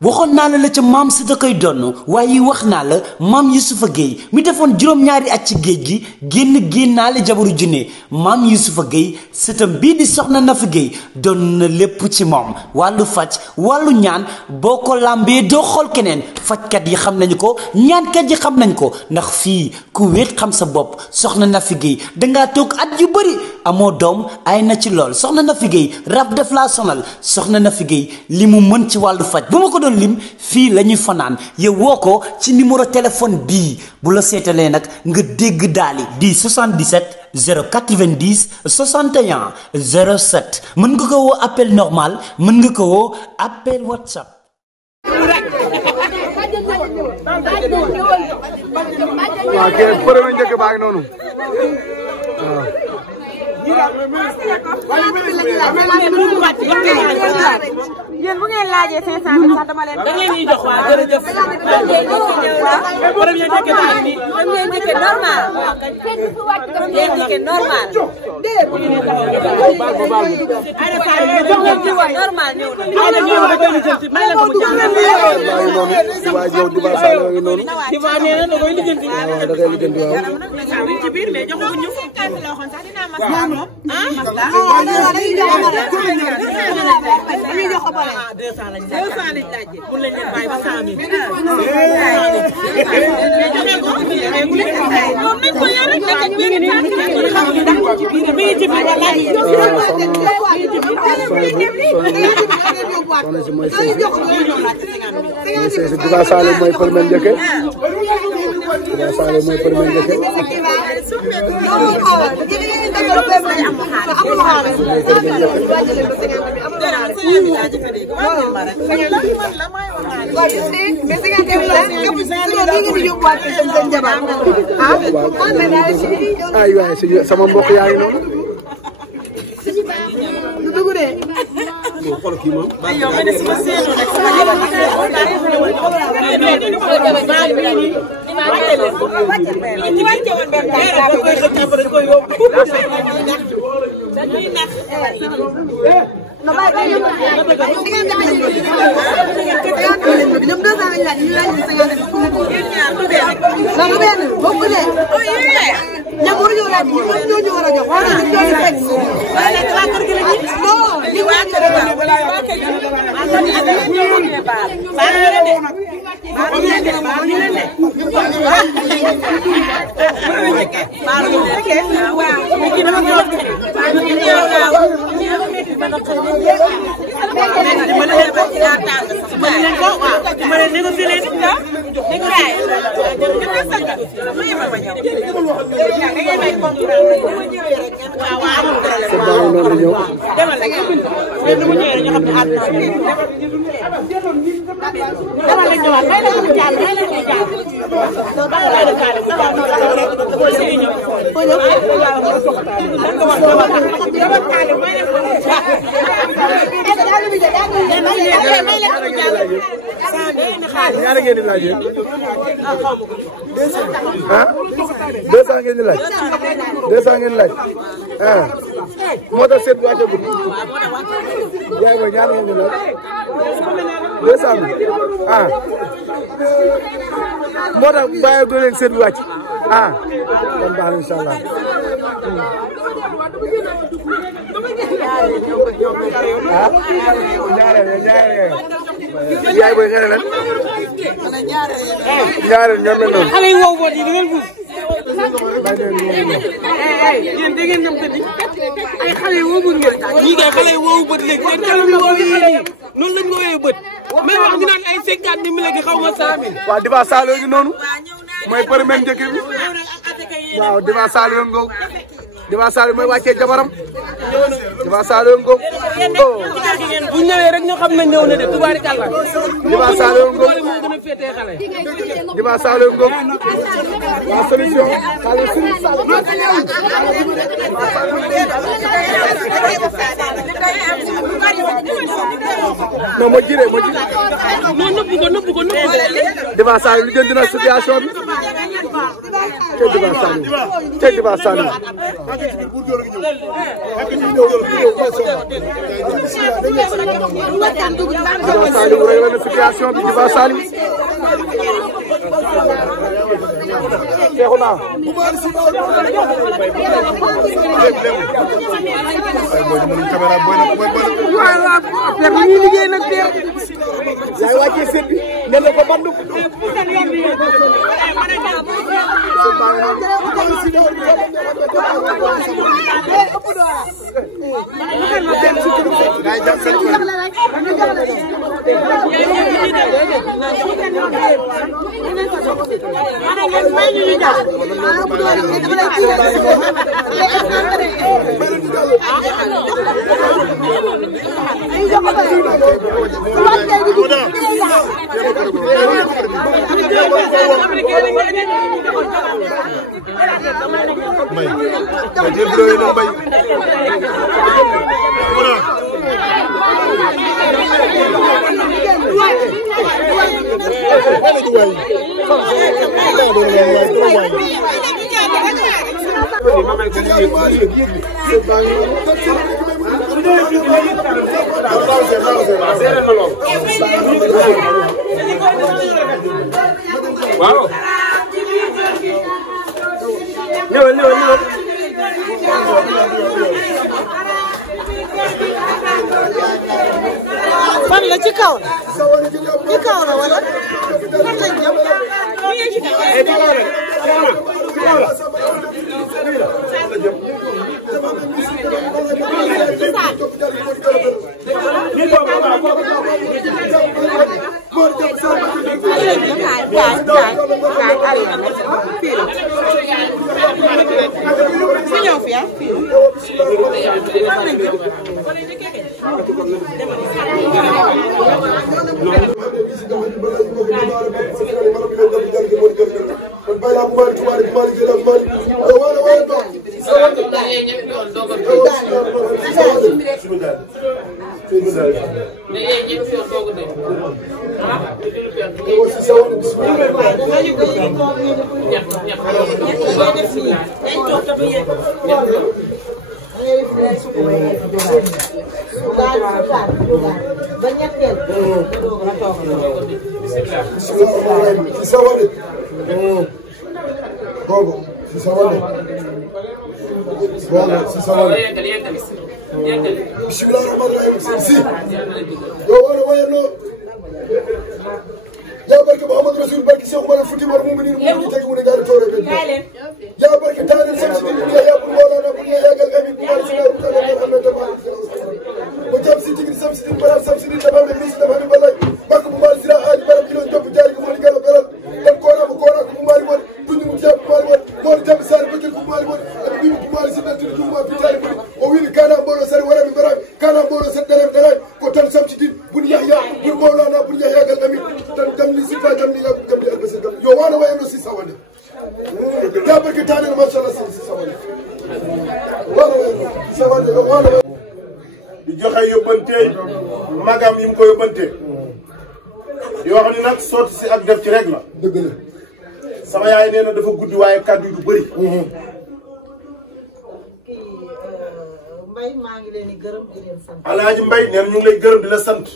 waxoon naa la ca maam si da koy donn waaye wax naa la maam Yusufa Gueye mi defoon juróom-ñaari at ci géej gi génnaale jabaru junne maam Yusufa Gueye sëtam bii di soxna Nafi Gueye doon na lépp ci moom wàllu faj wàllu ñaan boo ko làmbee doo xool keneen fajkat yi xam nañu ko ñaankat yi xam nañ ko ndax fii ku wéet xam sa bopp soxna Nafi Gueye dangaa toog at yu bëri amoo doom ay na ci lool soxna Nafi Gueye rab def laa sonal soxna Nafi Gueye li mu mën ci wàllu faj bu ma ko doon lim fii la ñuy fanaan yow woo ko ci numéro téléphone bii bu la seetalee nag nga dégg daali di 77 090 61 07 mën nga ko woo appel normal mën nga ko woo appel WhatsApp. waaw kii premier njëkk baa ngi noonu waaw. yéen bu ngeen laajee 500 sax dama leen. da ngeen di jox waa jërëjëf. premier njëkk baa ngi nii. premier njëkk normal. premier njëkk normal. normal ñëw Diba Saloum mooy premier njëkk. Diba Saloum mooy premier njëkk. ay waay sama mbokk yaa ngi noonu. xool kii moom. ñaara ngeen di laaj yéen. ah 200 ngeen di laaj. 200 ngeen di laaj. ah moo tax seet bi wàccagul. yaay booy ñaara ngeen di laaj. 200 bi ah moo tax bàyyi ko leen seet bi wàcc ah kon baax na incha allah. ah ñaareel yaay booy ñaareel lan. ñaareel ñoom la noonu. xale yi wow boot yi di ngeen buus. yéen da ngeen dem tëddi ay xale yu wóobul ngeen. ñii kay xale yi woowu bët léegi seen kanam yi wow yi noonu lañ woowee bët. mais wax ñu naan ay 50 000 gi xaw ma 100 000. waaw Diba Saloum ngi noonu mooy premier njëkk bi waaw Diba Saloum ngoog Diba Saloum mooy wàccee jabaram Diba Saloum ngoog bu ñëwee rek ñu xam ne ñëw na de tubaarikàlla. Diba Saloum ngoog moo gën a féetee xale. Diba Saloum ngoog waa solution xale Serigne Sall non moo jiree non nëbbu ko. Diba Saloum li jënd na situation bi situation bi Diva Salim Cheikhouna ay boy dama ñu caméra boy nak boy wala affaire bi ñuy liggéey nak der yaay wàccee set bi ngeen ko bandu Wow. fan la ci kaw la wala fan lañ jëm di joxe yóbbante magam yi mu ko yóbbante yoo xam ne nag sotti si ak def ci rek la. dëgg la sama yaay nee na dafa guddi waaye kàddu yi du bëri. Mbaye maa ngi leen di gërëm di leen sant. Alaaji Mbaye nee na ñu ngi lay gërëm di la sant.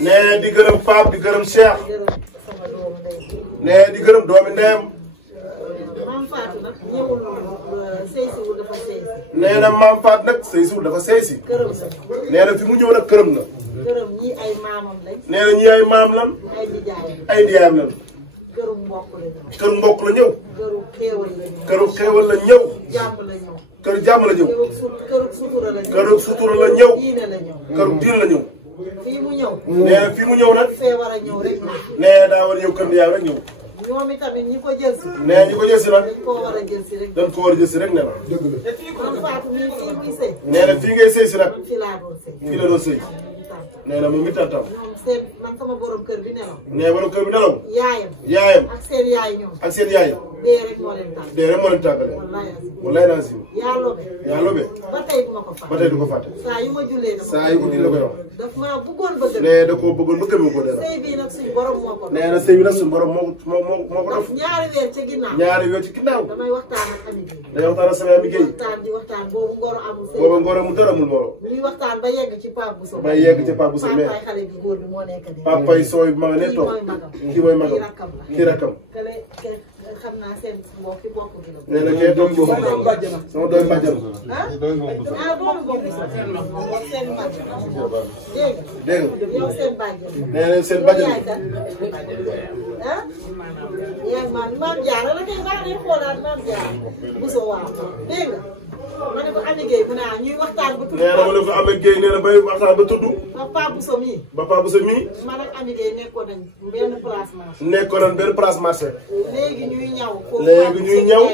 nee di gërëm Pape di gërëm Cheikh. nee di gërëm doomi ndeyam. nee na maam Faat nag sëysiwul dafa sëysi. nee na fi mu ñëw nag këram la. këram ñii ay maamam lañ. nee na ñii ay maam lan. ay ndiyaayam lan. këru mbokk la ñëw. kër mbokk la ñëw. këru xéewal la ñëw. këru xéewal la ñëw. jàmm la ñëw. kër jàmm la ñëw. këru sutura la ñëw. këru sutura la ñëw. diine la ñëw. këru diine la ñëw. fii mu ñëw. nee na fii mu ñëw nag. fee war a ñëw rek ñëw. nee daa war a ñëw kër ndiyaay rek ñëw. ñoom itamit ñi ko jël si. nee ñi ko jël si nag. dañ koo war a jël si rek. dañ ko war a jël si rek ne la. dëgg la. man Fatou mii fii muy sëy. nee na fii ngay sëy si nag. fii laa doon sëy. fii la doon sëy. nee na mu ngi tàttam. ñoom seen man sama borom kër bi nelaw. nee borom kër bi nelaw. yaayam. ak seen yaay ñoom. ak seen yaay. dee rek moo leen tàggal. dee rek moo leen tàggale. wallaay naa si. yaa lobe. ba tey du ma ko fàtte. ba tey du ko fàtte. saa yu ma jullee dama. saa yu ko jullee koy wax. daf maa bëggoon bëgg. nee da koo bëggoon bëgg ko dara. sëy bi nag suñu borom moo ko. nee na sëy bi nag suñu borom moo ko def. ñaari weer ci ginnaaw. ñaari weer ci ginnaaw. damay waxtaan ak Ami Gueye. day waxtaan ak sama Ami Gueye. waxtaan boobu ngoro amul sëy. boobu ngoro mu dara amul moro. ñuy waxtaan ba yegg ci Pape Bousso. ba yegg ci Pape Bousso mais papaay xale bi góor bi moo nekk nii. papaay sooy ma nga ne toog. kii mooy magam kii rakkam. xam naa seen mbokk fi bokk gi la. nee na kee doom boobu sama doom bàjjan. ah doomu bokk sax seen bàjjan. dégg nga yow seen bàjjan. nee na seen bàjjan. ah yaay maam Diarra la kay maa ngi xoolaat maam Diarra Bousso waaw dégg nga ma ne ko Ami Gueye mu ne ñuy waxtaan ba tudd. nee na ma ne ko Ami Gueye nee na bay waxtaan ba tudd. ba Pape Bousso mii. ba Pape Bousso mii. man ak Ami Gueye nekkoon nañ benn place marché. nekkoon nañ benn place marché. léegi ñuy ñaw. léegi ñuy ñaw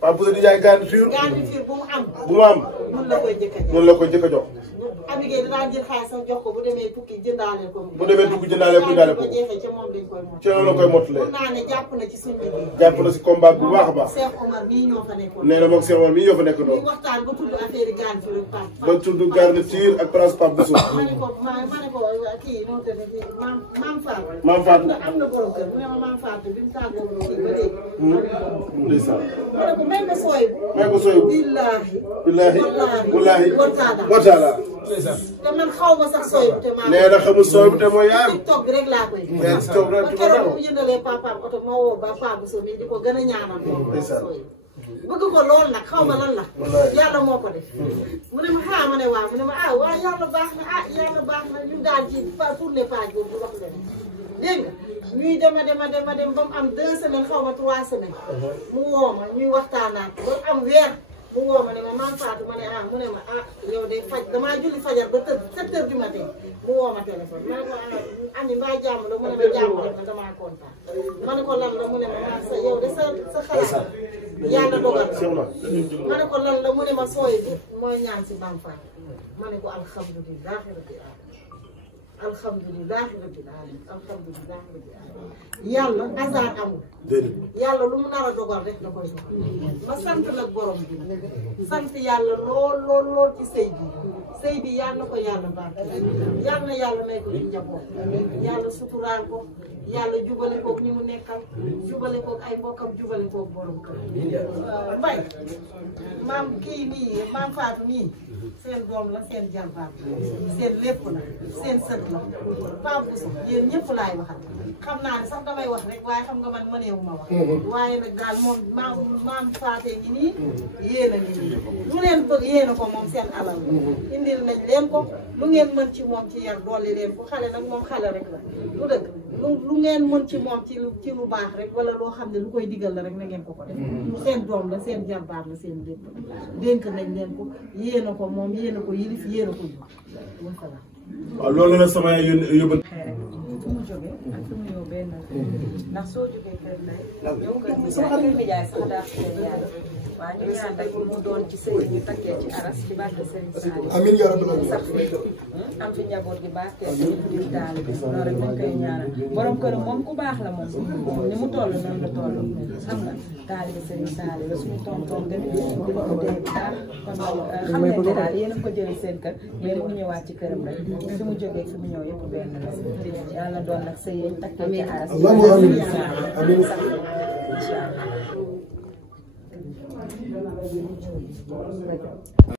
Pape Bousso di jaay garniture. garniture bu mu am. bu mu am. mun la koy jëkk a jox. mun la koy jëkk a jox. Ami Gueye dinaa jël xaalis sax jox ko bu demee tukki jëndaale ko. bu demee tukki jëndaale ko jëndaale ko. bu jeexee ca moom dañ koy mot. ci loolu la koy mottalee. mun naa ne jàpp na ci suñu liggéey. jàpp na si combat bu baax a baax. Cheikh Omar mii ñoo fa nekkoon. nee na moom Cheikh Omar mii ñoo fa nekk noonu. ñuy waxtaan ba tudd affaire garniture Pape. ba tudd garniture ak place Pape Bousso. ma ne ko kii noo tëdd kii maam Fatou. maam Fatou am na borom kër mu ne ma maam Fatou bi mu tàggoo kii ba léegi. ndeysaan. ma ne ko may ma sooy bu. may ko sooy bu. billaahi. billaahi. wallaahi. wataala. te man xaw ma sax sooy bu te maa. nee na xamul sooy bu te mooy yaayam. TikTok bi rek laa koy. nee ci toog rek ba keroog bu jëndalee papaam oto ma woo ba Pape Bousso mii di ko gën a ñaanal. bëgg ko lool nag xaw ma lan la. yàlla moo ko def. mu ne ma xaa ma ne waaw mu ne ma waa yàlla baax na yàlla baax na ñu daal ci tourné page boobu wax leen. dégg nga ñuy dem ba mu am 2 semaines xaw ma 3 semaines. mu woo ma ñuy waxtaanaat ba am weer. mu woo ma ne ma maam Fatou ma ne mu ne ma yow de damaa julli fajar ba tëdd 7 heures du matin mu woo ma téléphone ma ne ko Ami mbaa jàmm la mu ne ma jàmm rek na damaa kontaan ma ne ko lan la mu ne ma sa yow de sa xalaat yàlla dogal ma ne ko lan la mu ne ma sooy bi mooy ñaan si maam Fatou ma ne ko alhamdulilah rabbil alamin alhamdulilah rabbil alamin alhamdulilah rabbil alamin yàlla hasard amul. yàlla lu mu nar a dogal rek da koy dogal. ma sant nag borom bi sant yàlla lool ci sëy bi sëy bi yàlla na ko yàlla barke yàlla na yàlla may ko ci njaboot yàlla suturaal ko yàlla jubale koog ñi mu nekkal jubale koog ay mbokkam jubale koog borom kër. Mbaye maam kii nii maam Fatou nii seen doom la seen jarbaat la seen lépp la seen sët la Pape Bousso yéen ñëpp laay waxal xam naa ne sax damay wax rek waaye xam nga man mëneewu ma wax waaye nag daal moom maam Fatou ngi nii yéen a ngi nii lu leen bëgg yéen a ko moom seen alal indil nañ leen ko lu ngeen mën ci moom ci yar dolli leen ko xale nag moom xale rek la lu dëgg lu ngeen mën ci moom ci lu baax rek wala loo xam ne lu koy digal la rek na ngeen ko def seen doom la seen jarbaat la seen lépp dénk nañ leen ko yéen a ko moom yéen a ko yilif yéen a ko jur waaw loolu la sama yóbbal fu mu jógee ak fu mu ñëw benn ndax soo jógee kër lay ñëw kër nijaay sax daa kër yaay waaye ñu ñaan rek mu doon ci sëy ñu takkee ci aras ci barke Serigne Saliou amiin yaa rabbal aalamiin sax fi am fi njaboot gi barkeel ci di daal loolu rek dañ koy ñaanal borom kër moom ku baax la moom ni mu toll noonu la toll xam nga taalibe Serigne Saliou la suñu tonton gën di ko dégg daal kon xam ngeen ne daal yéen a ko jëlee seen kër mais mu ñëwaat ci këram rek fi mu jógee fi mu ñëw yëpp benn la yàlla doon nag sëy yi takkee ci aras amiin incha allah